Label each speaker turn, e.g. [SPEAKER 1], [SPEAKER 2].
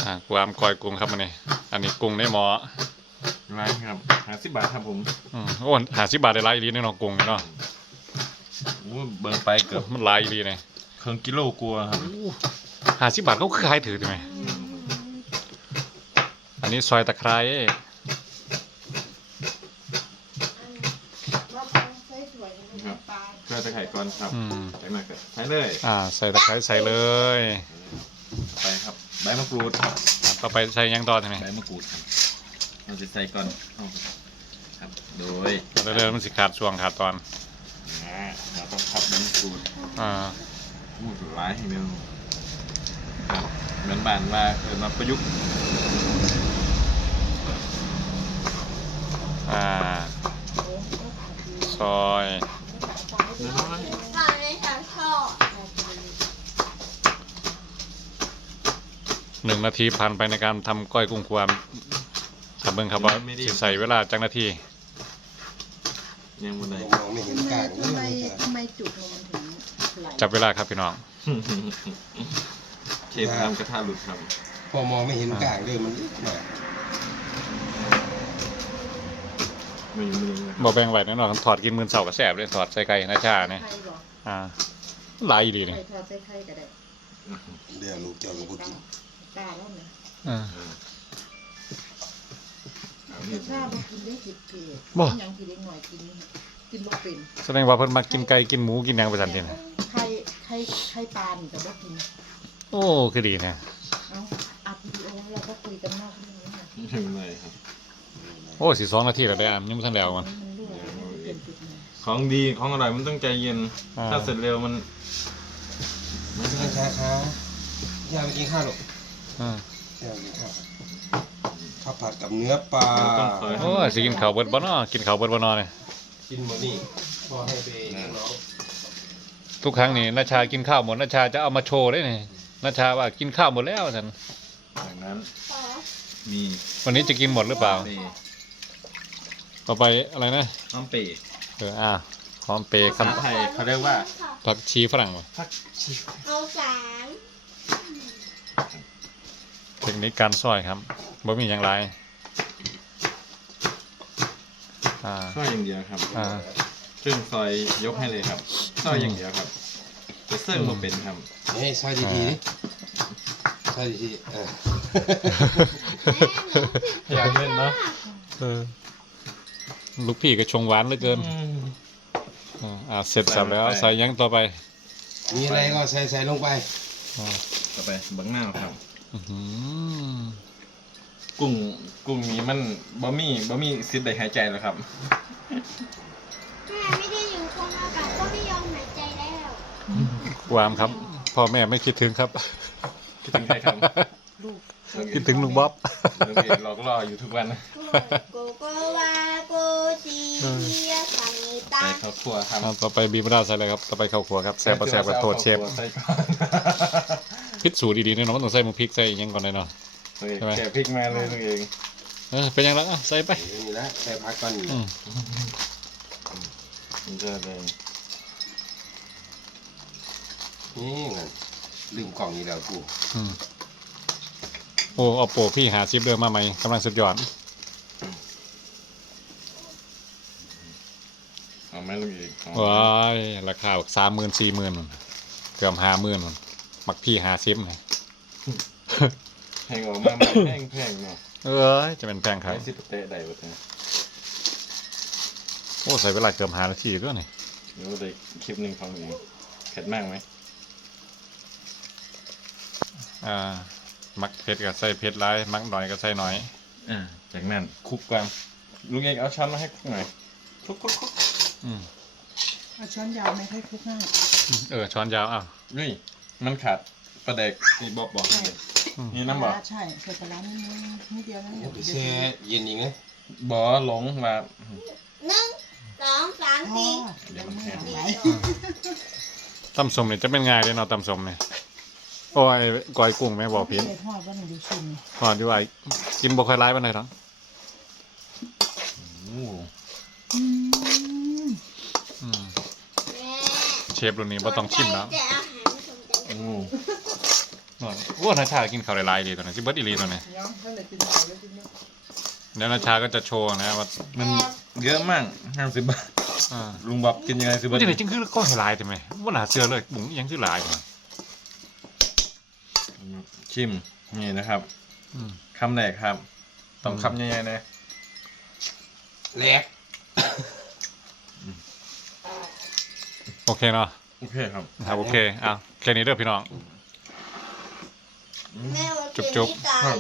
[SPEAKER 1] ความก้อยกุ้งครับมันนี่อันนี้กุ้งในหม้อ
[SPEAKER 2] ร้านครับ50 บาทครับผม
[SPEAKER 1] โอ้50 บาทได้หลายอีหลีเนาะกุ้งเนาะ
[SPEAKER 2] เบิ่งไปเกือบ
[SPEAKER 1] มันหลายอีหลีเลย
[SPEAKER 2] ครึ่งกิโลกลัวครับ
[SPEAKER 1] 50 บาทเขาคือขายถือใช่ไหมอันนี้ซอยตะไคร้
[SPEAKER 2] ก็จะไข่ก่อนครับใส่มาก็ใส่เลย
[SPEAKER 1] ใส่ตะไคร้ใส่เลย
[SPEAKER 2] ไปครับใบมะกรูด
[SPEAKER 1] ต่อไปใส่ยังต่อใช่ไหม
[SPEAKER 2] ใบมะกรูดครับเราจะใส่ก่อนครับโดย
[SPEAKER 1] เริ่มมันสิขาดช่วงขาดตอน
[SPEAKER 2] เราต้องขับใบมะกรูดมูดร้ายให้เร็วครับเหมือนบ้านว่ามาประยุกต์
[SPEAKER 1] ซอย1 นาทีผ่านไปในการทำก้อยกุ้งความทำเบิ่งครับว่าใส่เวลาจักนาที
[SPEAKER 2] ยังบนไหน
[SPEAKER 3] มองไม่เห็นกลางทำไมจุดมันถึงไหล
[SPEAKER 1] จับเวลาครับพี่น้อง
[SPEAKER 2] เชฟทำกระทะหลุดครับ
[SPEAKER 3] พอมองไม่เห็นกลางเลยมันนิดหน่อย
[SPEAKER 1] บ่แบ่งไว้แน่นอนถอดกินมื้อเช้าก็แซ่บเลยถอดใส่ไก่นาชาเนี่ยหลายดีนี่
[SPEAKER 3] ถอดใส่ไข่ก็ได้เดี๋ยวลูกเจ้าก็บ่กินกล้าแล้วเนี่ยชาบ่กินได้จิบเผ็ดยังกินเล็กหน่อยกินบ่เป็น
[SPEAKER 1] แสดงว่าเพิ่นมากินไก่กินหมูกินหยังไปซั่นติน่ะ
[SPEAKER 3] ไข่ปลานี่ก็บ่กิน
[SPEAKER 1] โอ้คือดีนะ
[SPEAKER 3] อัดวิดีโอเราก็คุยกันนอกนี่นะ
[SPEAKER 2] ไม่เป็นไรครับ
[SPEAKER 1] โอ้สิ2 นาทีแล้วได้ยังบ่ทันแล้วมัน
[SPEAKER 2] ของดีของอร่อยมันต้องใจเย็นถ้าเสร็จเร็วมัน
[SPEAKER 3] ช้าอย่าไปกินข้าวหรอกอย่าไปกินข้าวข้าวผัดกับเนื้อปลา
[SPEAKER 1] โอ้สิกินข้าวเบิดบ่เนาะกินข้าวเบิดบ่เนาะเนี่ย
[SPEAKER 3] กินหมดนี่พอให้ไปน้อง
[SPEAKER 1] ทุกครั้งนี่ณชากินข้าวหมดณชาจะเอามาโชว์ได้นี่ณชาว่ากินข้าวหมดแล้วท่าน
[SPEAKER 2] อย่างนั้นมี
[SPEAKER 1] วันนี้จะกินหมดหรือเปล่าต่อไปอะไรนะ
[SPEAKER 2] หอมเปย์
[SPEAKER 1] หอมเปย์
[SPEAKER 2] คำไทยเขาเรียกว่า
[SPEAKER 1] ผักชีฝรั่ง
[SPEAKER 2] ผักชี
[SPEAKER 4] เอา3
[SPEAKER 1] เทคนิคการซอยครับบ่มีอย่างไร
[SPEAKER 2] ซอยอย่างเดียวครับเครื่องซอยยกให้เลยครับซอยอย่างเดียวครับจะเสิร์ฟมาเป็นครับ
[SPEAKER 3] นี่ซอยดีๆซอยดี
[SPEAKER 2] อยากเล่นเนาะ
[SPEAKER 1] ลูกพี่ก็ชงหวานเหลือเกินเสร็จสับแล้วใส่ยังต่อไป
[SPEAKER 3] มีอะไรก็ใส่ลงไป
[SPEAKER 2] ต่อไปบังหน้าครับกุ้งนี้มันบะหมี่ซิดได้หายใจแล้วครับ
[SPEAKER 4] แม่ไม่ได้อยู่คนอากาศก็ไม่ยอมหายใจแล้ว
[SPEAKER 1] ความครับพ่อแม่ไม่คิดถึงครับ
[SPEAKER 2] คิดถึงใครครับ
[SPEAKER 1] คิดถึงลุงบ๊อบ
[SPEAKER 2] ลุงเอกหลอกล่ออยู่ทุกวัน
[SPEAKER 4] โกโกวาโกจีสังตา
[SPEAKER 2] ไปเข้าครัวครับ
[SPEAKER 1] ต่อไปบีบมะนาวใส่เลยครับต่อไปเข้าครัวครับแซ่บกับโทษเชฟพิสูจน์ดีๆนะน้องต้องใส่หมูพริกใส่ยังก่อนเลยเนาะ
[SPEAKER 2] ใช่ไหมแกะพริกมาเลยลุงเอง
[SPEAKER 1] เป็นยังไงใส่ไป
[SPEAKER 3] นี่นะใส่ผักก่อน
[SPEAKER 2] มันจะเลย
[SPEAKER 3] นี่ไงลืมกล่องนี้แล้วกู
[SPEAKER 1] โอ้เอาโปพี่หาซิปเดิมมาใหม่กำลังสุดยอด
[SPEAKER 2] เอาไหมลุงเอง
[SPEAKER 1] ว้ายราคา30,000-40,000เกือบ50,000มักพี่หาซิปไง
[SPEAKER 2] แพงออกมาแพงเนาะ
[SPEAKER 1] จะเป็นแพงครับ
[SPEAKER 2] 10เตะได้หมดเลย
[SPEAKER 1] โอ้ใส่เวลาเกือบ5 นาทีด้วยนี่
[SPEAKER 2] เดี๋ยวได้คลิปหนึ่งของเองเผ็ดมากไหม
[SPEAKER 1] มักเผ็ดก็ใส่เผ็ดหลายมักหน่อยก็ใส่หน่อย
[SPEAKER 2] จากนั้นคลุกกันลุงเอกเอาช้อนมาให้คลุกหน่อยคลุก
[SPEAKER 3] เอาช้อนยาวไม่ให้คลุกง่าย
[SPEAKER 1] ช้อนยาว
[SPEAKER 2] นี่มันขาดประเด็กนี่บอกนี่น้ำบอก
[SPEAKER 3] ใช่ใส่ปลาร้านิดเดียวนะเช่เย็นอีกไง
[SPEAKER 2] บ่หลงมา
[SPEAKER 4] 1 2 3 4
[SPEAKER 2] เดี๋ยวมันแห้ง
[SPEAKER 1] ตำส้มเนี่ยจะเป็นง่ายเลยเนาะตำส้มเนี่ยโอ้ยก้อยกุ้งแม่บอกเพี้ยนหอดด้วยกินบ่ค่อยร้ายปานใดหรอกเชฟรุ่นนี้บ่ต้องชิมแล้วนอนว่านาชากินข้าวหลายๆดีตัวนี้ซิเบิร์ดอีลีตัวนี้
[SPEAKER 5] ยังท่านได้กินข้าวแล้วกินเนี่ย
[SPEAKER 1] เดี๋ยวนาชาก็จะโชว์นะว่า
[SPEAKER 2] มันเยอะมาก50 บาท
[SPEAKER 1] อ่า
[SPEAKER 2] ลุงบอกกินยังไง10 บา
[SPEAKER 1] ว่า
[SPEAKER 2] ท
[SPEAKER 1] จะไหนจึงคือก็ให้หลายใช่ไหมว่าหนาเสือเลยบุ๋งยังคือหลายอยู่นะ
[SPEAKER 2] ชิมนี่นะครับ
[SPEAKER 1] อืม
[SPEAKER 2] คำแรกครับ ต้องคำใหญ่ๆนะ
[SPEAKER 3] แหลก
[SPEAKER 1] โอเคเนาะ
[SPEAKER 2] โอเคครับ
[SPEAKER 1] ครับโอเคอ้าวแค่นี้เด้อพี่น้อง
[SPEAKER 4] แม่ว่า
[SPEAKER 1] จุ๊บ
[SPEAKER 4] เกมนี้ตาย